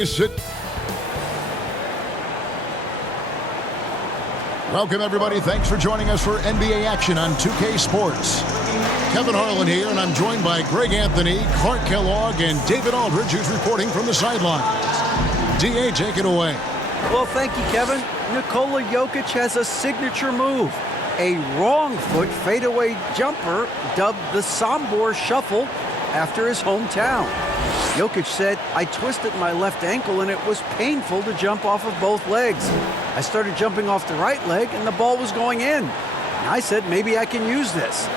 guys sit. Welcome, everybody. Thanks for joining us for NBA action on 2K Sports. Kevin Harlan here, and I'm joined by Greg Anthony, Clark Kellogg, and David Aldridge, who's reporting from the sidelines. D.A., take it away. Well, thank you, Kevin. Nikola Jokic has a signature move. A wrong foot fadeaway jumper dubbed the Sombor Shuffle after his hometown. Jokic said, "I twisted my left ankle and it was painful to jump off of both legs. I started jumping off the right leg and the ball was going in. And I said, maybe I can use this."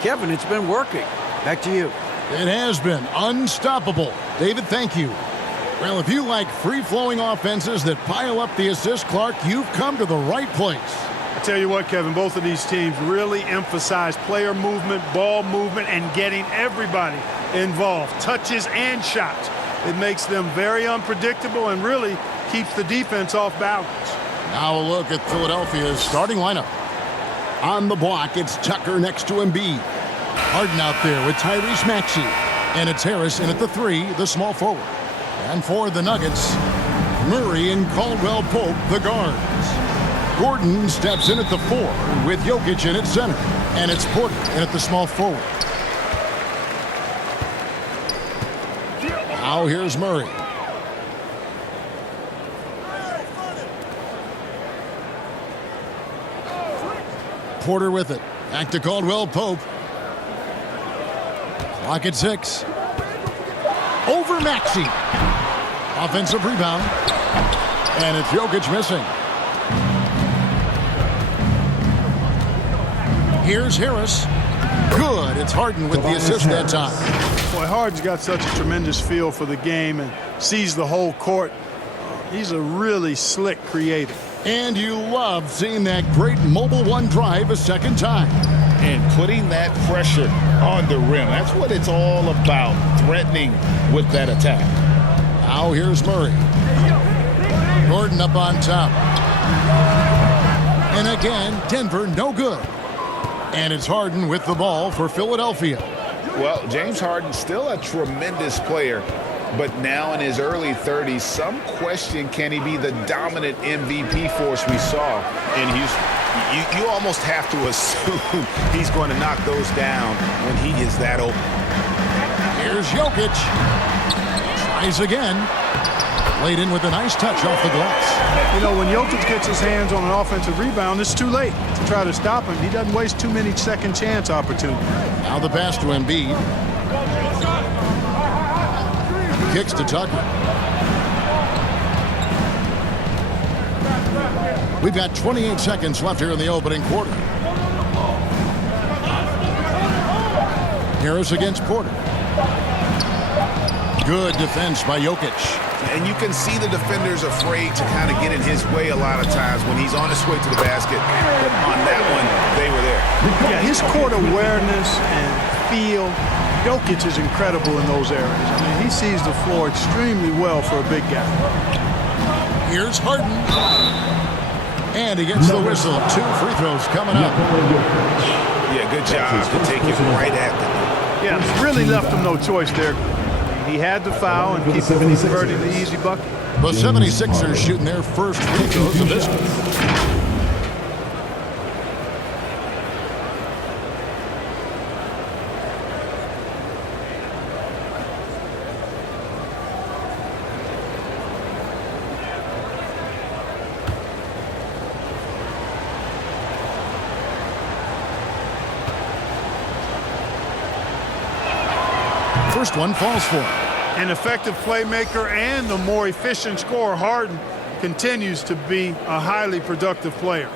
Kevin, it's been working. Back to you. It has been unstoppable. David, thank you. Well, if you like free-flowing offenses that pile up the assist, Clark, you've come to the right place. I tell you what, Kevin, both of these teams really emphasize player movement, ball movement, and getting everybody involved, touches and shots. It makes them very unpredictable and really keeps the defense off balance. Now a look at Philadelphia's starting lineup. On the block, it's Tucker next to Embiid. Harden out there with Tyrese Maxey. And it's Harris in at the 3, the small forward. And for the Nuggets, Murray and Caldwell Pope, the guards. Gordon steps in at the 4 with Jokic in at center. And it's Porter in at the small forward. Now here's Murray. Porter with it. Back to Caldwell Pope. Clock at 6. Over Maxey. Offensive rebound. And it's Jokic missing. Here's Harris. Good. It's Harden with the assist that time. Boy, Harden's got such a tremendous feel for the game and sees the whole court. He's a really slick creator. And you love seeing that great mobile one drive a second time. And putting that pressure on the rim. That's what it's all about, threatening with that attack. Now here's Murray. Gordon up on top. And again, Denver no good. And it's Harden with the ball for Philadelphia. Well, James Harden's still a tremendous player, but now in his early 30s, some question, can he be the dominant MVP force we saw in Houston? You almost have to assume he's going to knock those down when he is that open. Here's Jokic. Tries again. Laid in with a nice touch off the glass. You know, when Jokic gets his hands on an offensive rebound, it's too late to try to stop him. He doesn't waste too many second chance opportunities. Now the pass to Embiid. Kicks to Tucker. We've got 28 seconds left here in the opening quarter. Harris against Porter. Good defense by Jokic. And you can see the defenders afraid to kind of get in his way a lot of times when he's on his way to the basket. But on that one, they were there. Yeah, his court awareness and feel, Jokic is incredible in those areas. I mean, he sees the floor extremely well for a big guy. Here's Harden. And he gets the whistle. 2 free throws coming up. Yeah, good job to take it right at them. Yeah, really left him no choice there. He had to foul and keep converting the easy bucket. The 76ers shooting their first free throws of this one. First one falls for him. An effective playmaker and the more efficient scorer, Harden continues to be a highly productive player.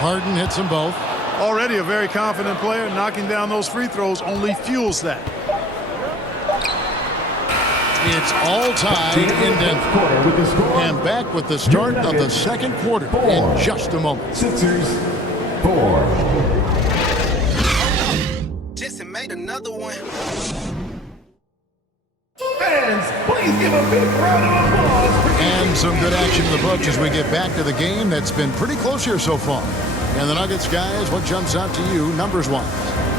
Harden hits them both. Already a very confident player. Knocking down those free throws only fuels that. It's all tied in Denver. And back with the start of the second quarter in just a moment. Sixers 4. Just imagine night, another one. Fans, please give a big round of applause. And some good action in the books as we get back to the game that's been pretty close here so far. And the Nuggets, guys, what jumps out to you numbers-wise?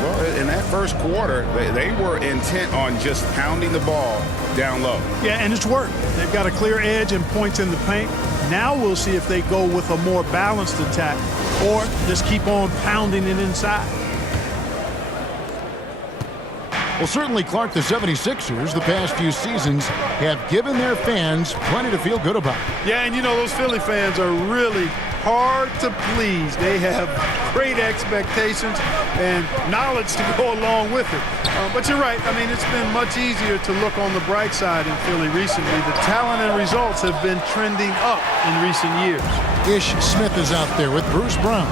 Well, in that first quarter, they were intent on just pounding the ball down low. Yeah, and it's worked. They've got a clear edge and points in the paint. Now we'll see if they go with a more balanced attack or just keep on pounding it inside. Well, certainly, Clark, the 76ers, the past few seasons, have given their fans plenty to feel good about. Yeah, and you know, those Philly fans are really hard to please. They have great expectations and knowledge to go along with it. But you're right. I mean, it's been much easier to look on the bright side in Philly recently. The talent and results have been trending up in recent years. Ish Smith is out there with Bruce Brown.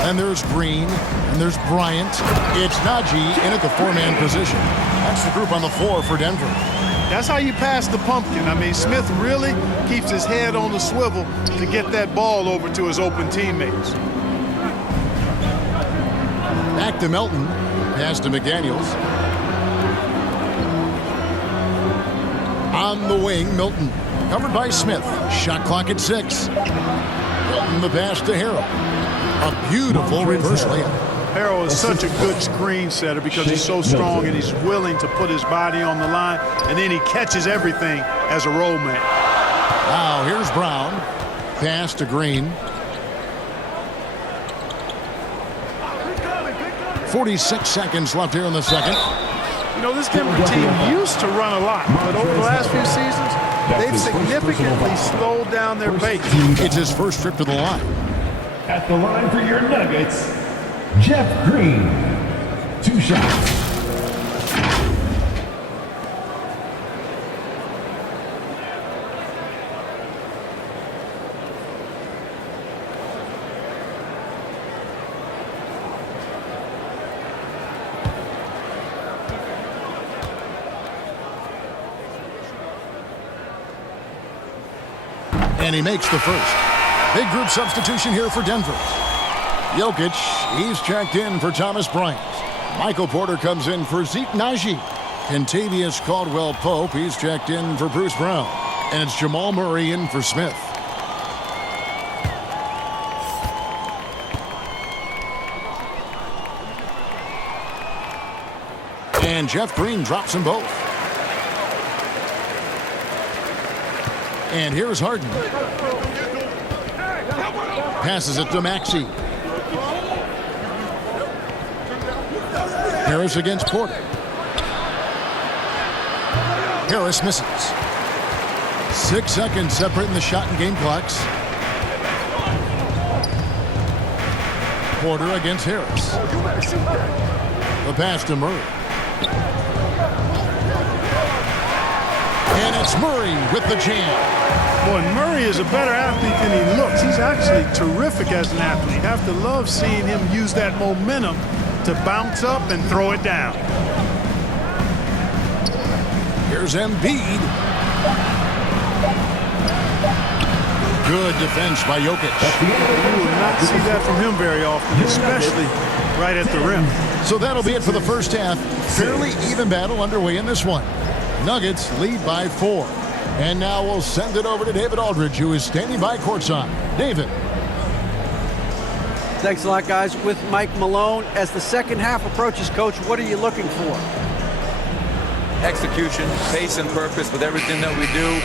And there's Green, and there's Bryant. It's Najee in at the four-man position. That's the group on the floor for Denver. That's how you pass the pumpkin. I mean, Smith really keeps his head on the swivel to get that ball over to his open teammates. Back to Melton. Pass to McDaniels. On the wing, Milton. Covered by Smith. Shot clock at 6. Milton the pass to Harrell. A beautiful reverse layup. Harrell is such a good screen setter because he's so strong and he's willing to put his body on the line, and then he catches everything as a roll man. Now here's Brown. Pass to Green. 46 seconds left here in the second. You know, this Denver team used to run a lot, but over the last few seasons, they've significantly slowed down their pace. It's his first trip to the line. At the line for your Nuggets, Jeff Green. 2 shots. And he makes the first. Big group substitution here for Denver. Jokic, he's checked in for Thomas Bryant. Michael Porter comes in for Zeke Najee. Kentavious Caldwell-Pope, he's checked in for Bruce Brown. And it's Jamal Murray in for Smith. And Jeff Green drops them both. And here's Harden. Passes it to Maxey. Harris against Porter. Harris misses. 6 seconds separating the shot and game clocks. Porter against Harris. The pass to Murray. And it's Murray with the jam. Boy, Murray is a better athlete than he looks. He's actually terrific as an athlete. You have to love seeing him use that momentum to bounce up and throw it down. Here's Embiid. Good defense by Jokic. You will not see that from him very often, especially right at the rim. So that'll be it for the first half. Fairly even battle underway in this one. Nuggets lead by 4. And now we'll send it over to David Aldridge, who is standing by courtside. David. Thanks a lot, guys. With Mike Malone, as the second half approaches, Coach, what are you looking for? Execution, pace and purpose with everything that we do,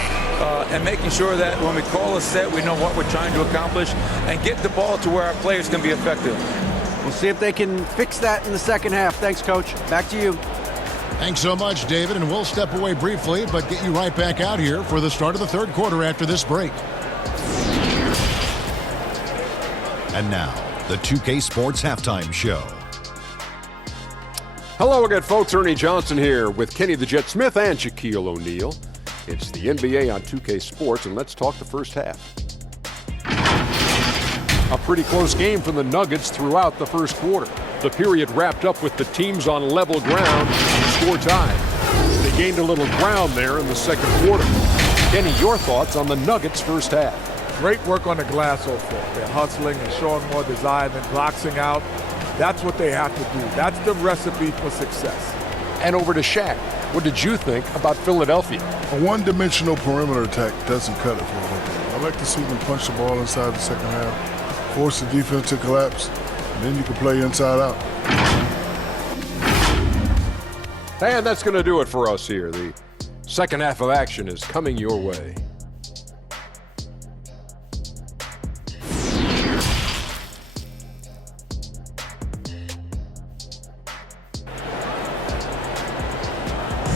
and making sure that when we call a set, we know what we're trying to accomplish and get the ball to where our players can be effective. We'll see if they can fix that in the second half. Thanks, Coach. Back to you. Thanks so much, David, and we'll step away briefly, but get you right back out here for the start of the third quarter after this break. And now, the 2K Sports Halftime Show. Hello again, folks. Ernie Johnson here with Kenny the Jet Smith and Shaquille O'Neal. It's the NBA on 2K Sports, and let's talk the first half. A pretty close game for the Nuggets throughout the first quarter. The period wrapped up with the teams on level ground, score tied. They gained a little ground there in the second quarter. Kenny, your thoughts on the Nuggets' first half? Great work on the glass so far. They're hustling and showing more desire than boxing out. That's what they have to do. That's the recipe for success. And over to Shaq. What did you think about Philadelphia? A one-dimensional perimeter attack doesn't cut it for Philadelphia. I like to see them punch the ball inside the second half, force the defense to collapse, and then you can play inside out. And that's going to do it for us here. The second half of action is coming your way.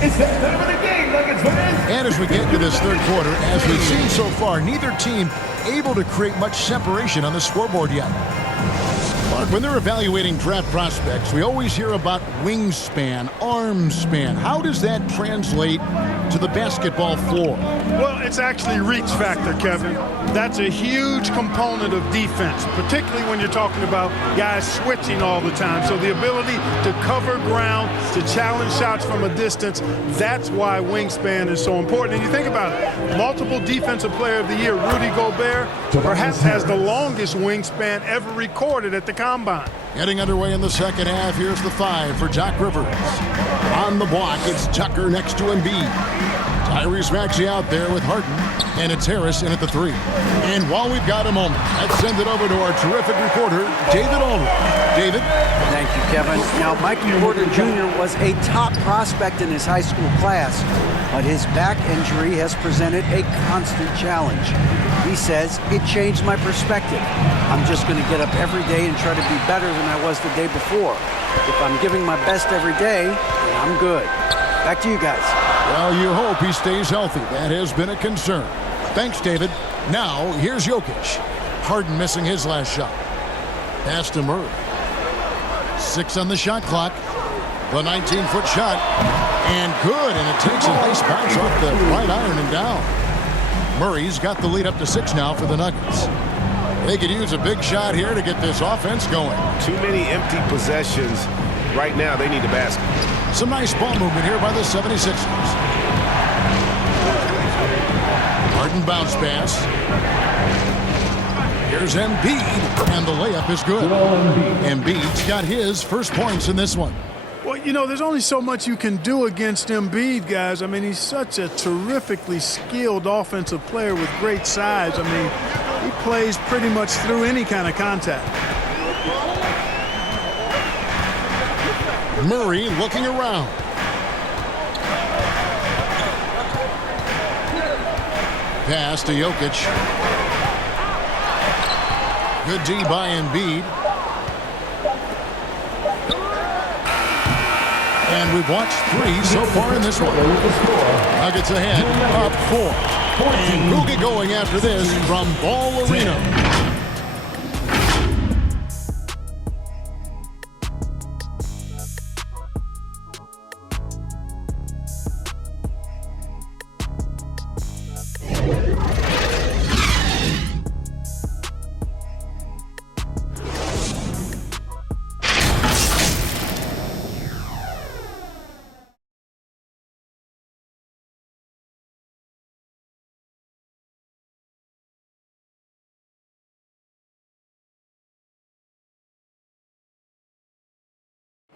It's that time of the game, Nuggets fans. And as we get into this third quarter, as we've seen so far, neither team able to create much separation on the scoreboard yet. Mark, when they're evaluating draft prospects, we always hear about wingspan, arm span. How does that translate to the basketball floor? Well, it's actually reach factor, Kevin. That's a huge component of defense, particularly when you're talking about guys switching all the time. So the ability to cover ground, to challenge shots from a distance, that's why wingspan is so important. And you think about it, multiple Defensive Player of the Year, Rudy Gobert, perhaps has the longest wingspan ever recorded at the Combine. Getting underway in the second half, here's the 5 for Doc Rivers. On the block, it's Tucker next to Embiid. Tyrese Maxey out there with Harden, and it's Harris in at the 3. And while we've got a moment, let's send it over to our terrific reporter, David Aldridge. David? Thank you, Kevin. Now, Mikey Porter Jr. was a top prospect in his high school class, but his back injury has presented a constant challenge. He says, it changed my perspective. I'm just going to get up every day and try to be better than I was the day before. If I'm giving my best every day, then I'm good. Back to you guys. Well, you hope he stays healthy. That has been a concern. Thanks, David. Now, here's Jokic. Harden missing his last shot. Pass to Murray. 6 on the shot clock. The 19-foot shot. And good, and it takes a nice bounce off the right iron and down. Murray's got the lead up to 6 now for the Nuggets. They could use a big shot here to get this offense going. Too many empty possessions. Right now, they need a basket. Some nice ball movement here by the 76ers. Harden bounce pass. Here's Embiid, and the layup is good. Embiid's got his first points in this one. Well, you know, there's only so much you can do against Embiid, guys. I mean, he's such a terrifically skilled offensive player with great size. I mean, he plays pretty much through any kind of contact. Murray looking around. Pass to Jokic. Good D by Embiid. And we've watched 3 so far in this one. Nuggets ahead, up 4. And who'll get going after this from Ball Arena?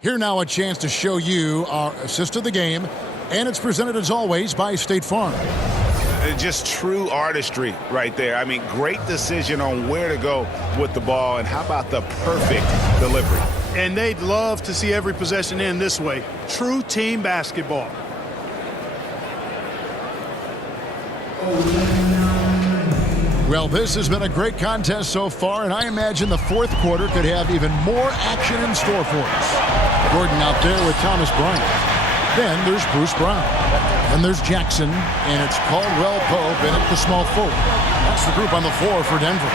Here now a chance to show you our assist of the game, and it's presented as always by State Farm. Just true artistry right there. I mean, great decision on where to go with the ball, and how about the perfect delivery? And they'd love to see every possession end this way. True team basketball. Well, this has been a great contest so far, and I imagine the fourth quarter could have even more action in store for us. Gordon out there with Thomas Bryant. Then there's Bruce Brown. And there's Jackson, and it's Caldwell Pope in at the small forward. That's the group on the floor for Denver.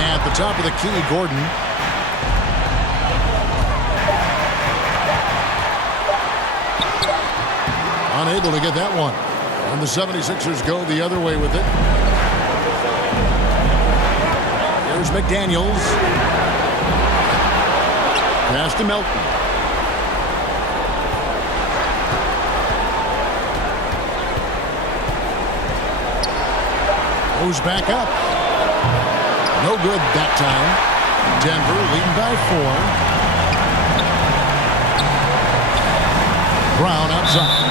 And at the top of the key, Gordon. Unable to get that one. And the 76ers go the other way with it. Here's McDaniels. Pass to Melton. Goes back up. No good that time. Denver leading by 4. Brown outside.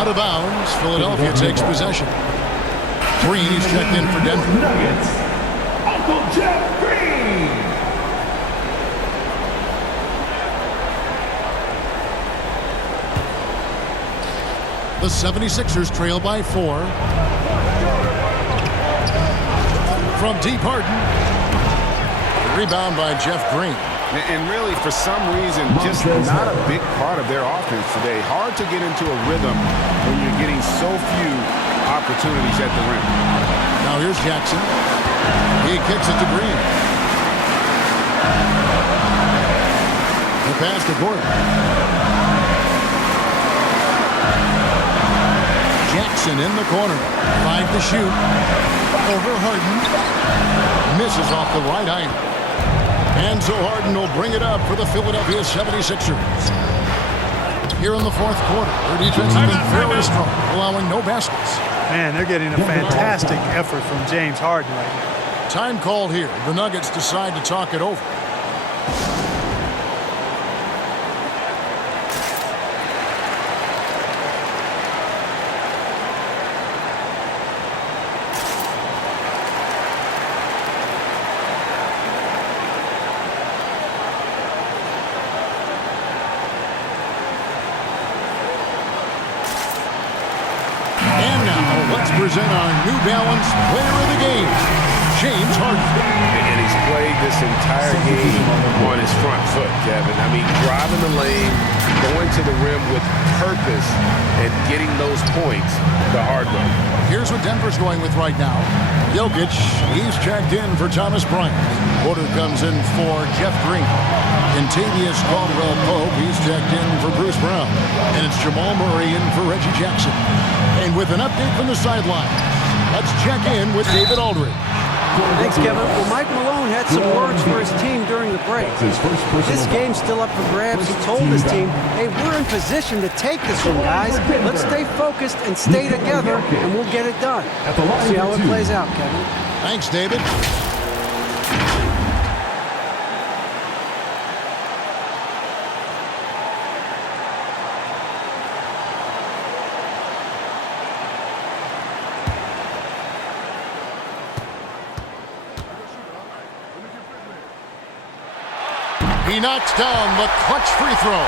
Out of bounds. Philadelphia takes possession. Green is checked in for Denver. Nuggets, Uncle Jeff Green. The 76ers trail by 4. From deep, Harden. Rebound by Jeff Green. And really, for some reason, just not a big part of their offense today. Hard to get into a rhythm when you're getting so few opportunities at the rim. Now here's Jackson. He kicks it to Green. The pass to Gordon. Jackson in the corner. 5 to shoot. Over Harden. Misses off the right iron. And so Harden will bring it up for the Philadelphia 76ers. Here in the fourth quarter, their defense has been very strong, allowing no baskets. Man, they're getting a fantastic effort from James Harden right now. Time called here. The Nuggets decide to talk it over. Present our New Balance player of the game, James Harden. And he's played this entire game on his front foot, Kevin. I mean, driving the lane, going to the rim with purpose, and getting those points the hard way. Here's what Denver's going with right now. Jokic, he's checked in for Thomas Bryant. Porter comes in for Jeff Green. Contavious Caldwell-Pope, he's checked in for Bruce Brown. And it's Jamal Murray in for Reggie Jackson. And with an update from the sideline, let's check in with David Aldridge. Thanks, Kevin. Well, Mike Malone had some words for his team during the break. This game's still up for grabs. He told his team, hey, we're in position to take this one, guys. Let's stay focused and stay together, and we'll get it done. See how it plays out, Kevin. Thanks, David. He knocks down the clutch free throw.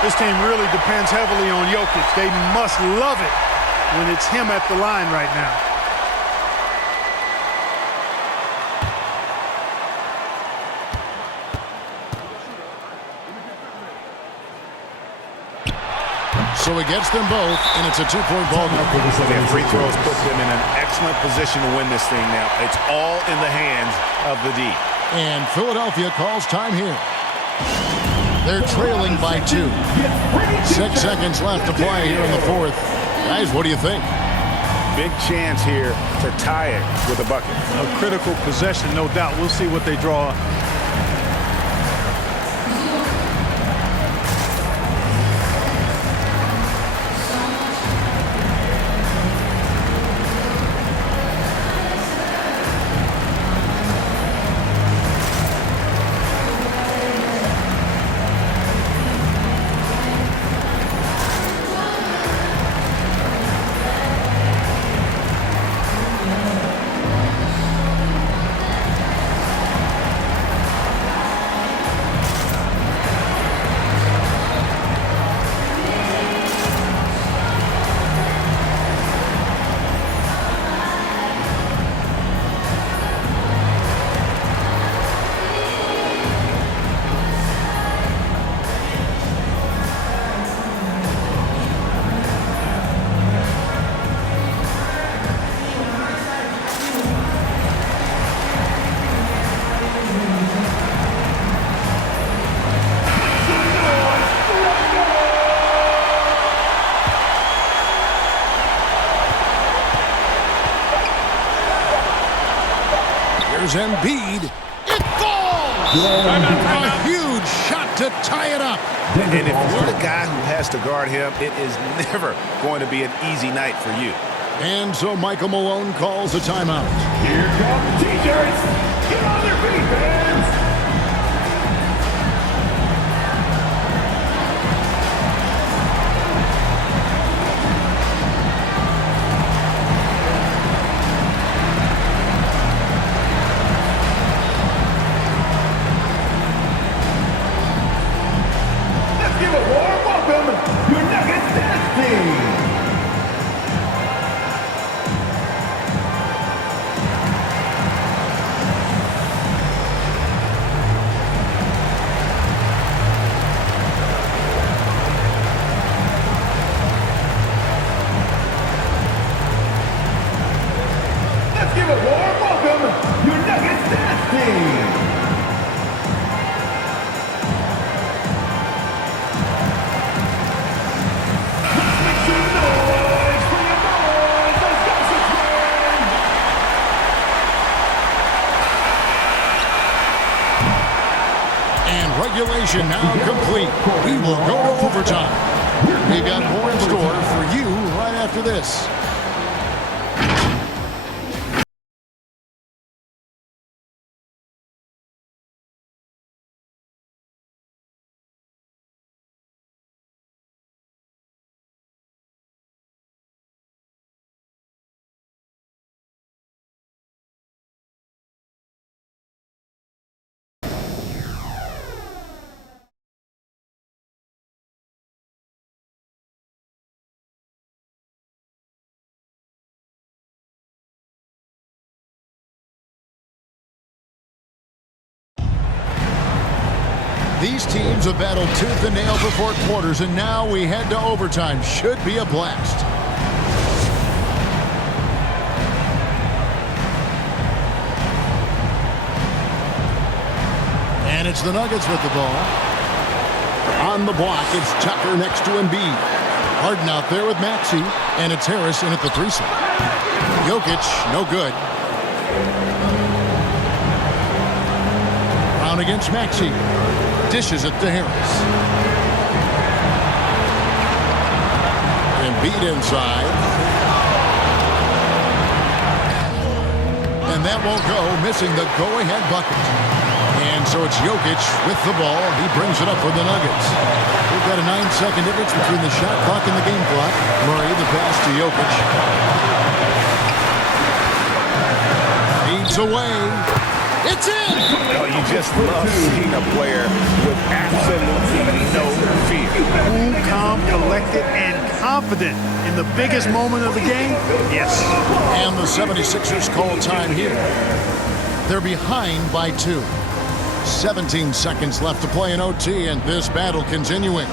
This team really depends heavily on Jokic. They must love it when it's him at the line right now. So he gets them both, and it's a two-point ball game. Yeah, free throws put them in an excellent position to win this thing now. It's all in the hands of the D. And Philadelphia calls time here. They're trailing by 2. 6 seconds left to play here in the fourth. Guys, what do you think? Big chance here to tie it with a bucket. A critical possession, no doubt. We'll see what they draw up. Here's Embiid. It falls! A huge shot to tie it up. And if you're the guy who has to guard him, it is never going to be an easy night for you. And so Michael Malone calls a timeout. Here come the T-shirts. Get on their feet, fans. Possession now complete. We will go to overtime. We've got more in store for you right after this. These teams have battled tooth and nail for 4 quarters, and now we head to overtime. Should be a blast. And it's the Nuggets with the ball. On the block, it's Tucker next to Embiid. Harden out there with Maxey, and it's Harris in at the 3 slot. Jokic, no good. Brown against Maxey. Dishes it to Harris. Embiid inside. And that won't go, missing the go-ahead bucket. And so it's Jokic with the ball. He brings it up for the Nuggets. We've got a 9-second difference between the shot clock and the game clock. Murray, the pass to Jokic. Feeds away. It's in! Oh, you just love seeing a player with absolutely no fear. Cool, calm, collected, and confident in the biggest moment of the game? Yes. And the 76ers call time here. They're behind by 2. 17 seconds left to play in OT, and this battle continuing.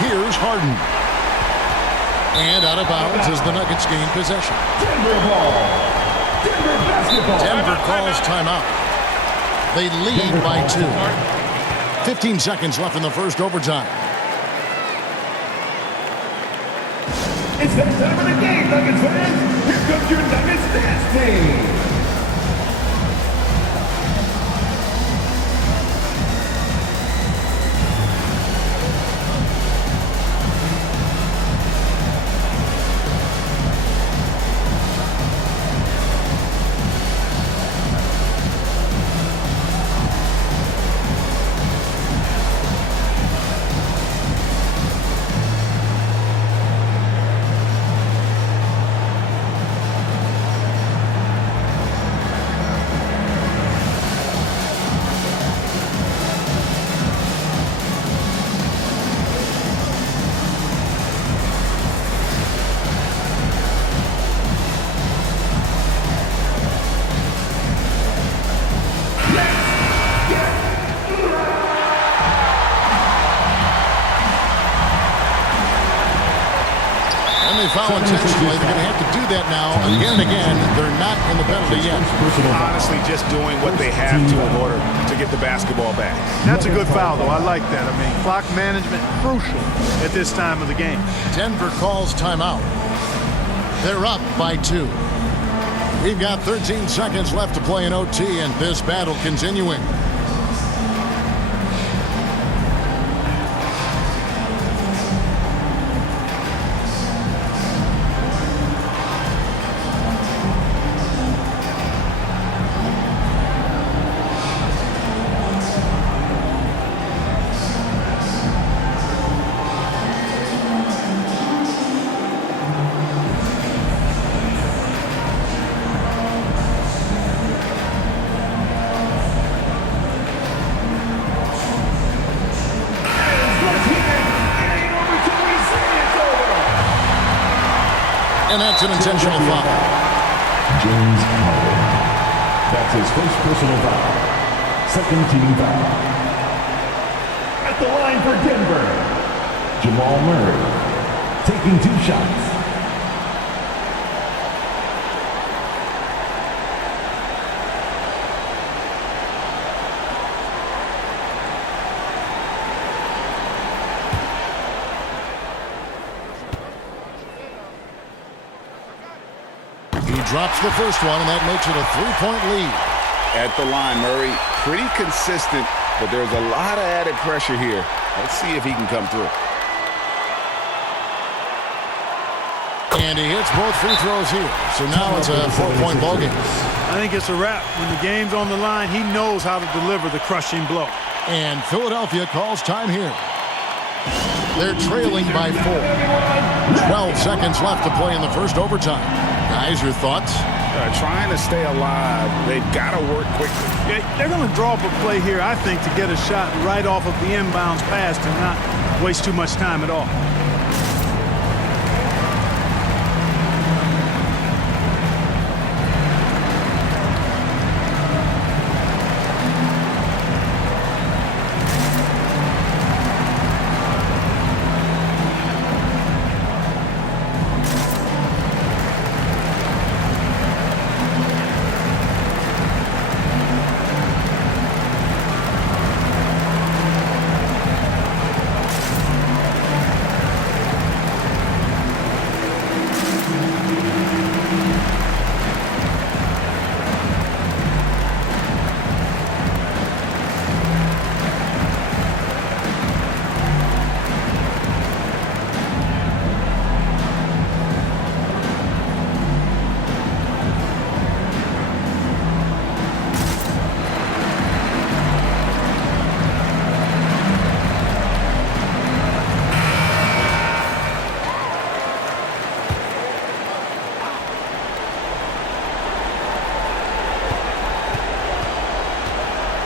Here's Harden. And out of bounds as the Nuggets gain possession. Denver ball. Denver basketball. Denver calls timeout. They lead by 2. 15 seconds left in the first overtime. It's that time of the game, Nuggets fans. Here comes your Nuggets dance team. Foul intentionally. They're going to have to do that now again and again. They're not in the penalty yet. Honestly, just doing what they have to in order to get the basketball back. That's a good foul, though. I like that. I mean, clock management crucial at this time of the game. Denver calls timeout. They're up by 2. We've got 13 seconds left to play in OT, and this battle continuing. That's an intentional foul. James Harden. That's his first personal foul. Second team foul. At the line for Denver, Jamal Murray, taking 2 shots. Drops the first one, and that makes it a 3-point lead. At the line, Murray, pretty consistent, but there's a lot of added pressure here. Let's see if he can come through. And he hits both free throws here. So now it's a 4-point ballgame. I think it's a wrap. When the game's on the line, he knows how to deliver the crushing blow. And Philadelphia calls time here. They're trailing by 4. 12 seconds left to play in the first overtime. Guys, your thoughts? Trying to stay alive. They've got to work quickly. Yeah, they're going to draw up a play here, I think, to get a shot right off of the inbounds pass and not waste too much time at all.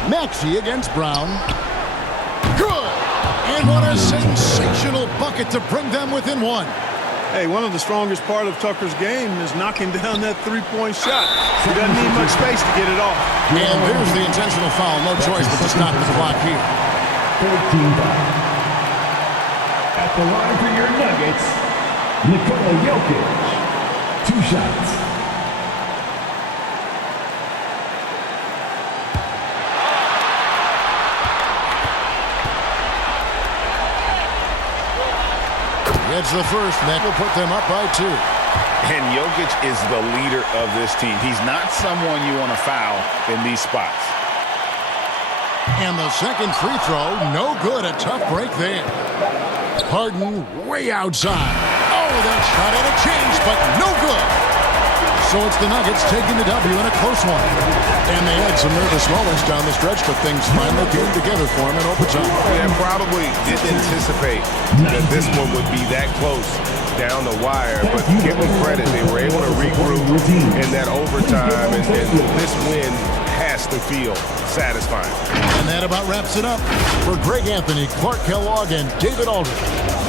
Maxey against Brown. Good! And what a sensational bucket to bring them within 1. Hey, one of the strongest part of Tucker's game is knocking down that 3-point shot. He doesn't need much space to get it off. And there's the intentional foul. No choice but to stop the clock here. 13 foul. At the line for your Nuggets, Nikola Jokic. 2 shots. It's the first, and that will put them up by 2. And Jokic is the leader of this team. He's not someone you want to foul in these spots. And the second free throw, no good. A tough break there. Harden way outside. Oh, that shot had a chance, but no good. So it's the Nuggets taking the W in a close one. And they had some nervous moments down the stretch, but things finally came together for them in overtime. They probably didn't anticipate that this one would be that close down the wire, but give them credit. They were able to regroup in that overtime, and this win has to feel satisfying. And that about wraps it up. For Greg Anthony, Clark Kellogg, and David Aldridge,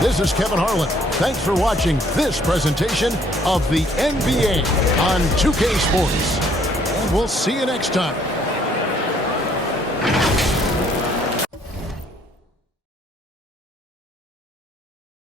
this is Kevin Harlan. Thanks for watching this presentation of the NBA on 2K Sports. And we'll see you next time.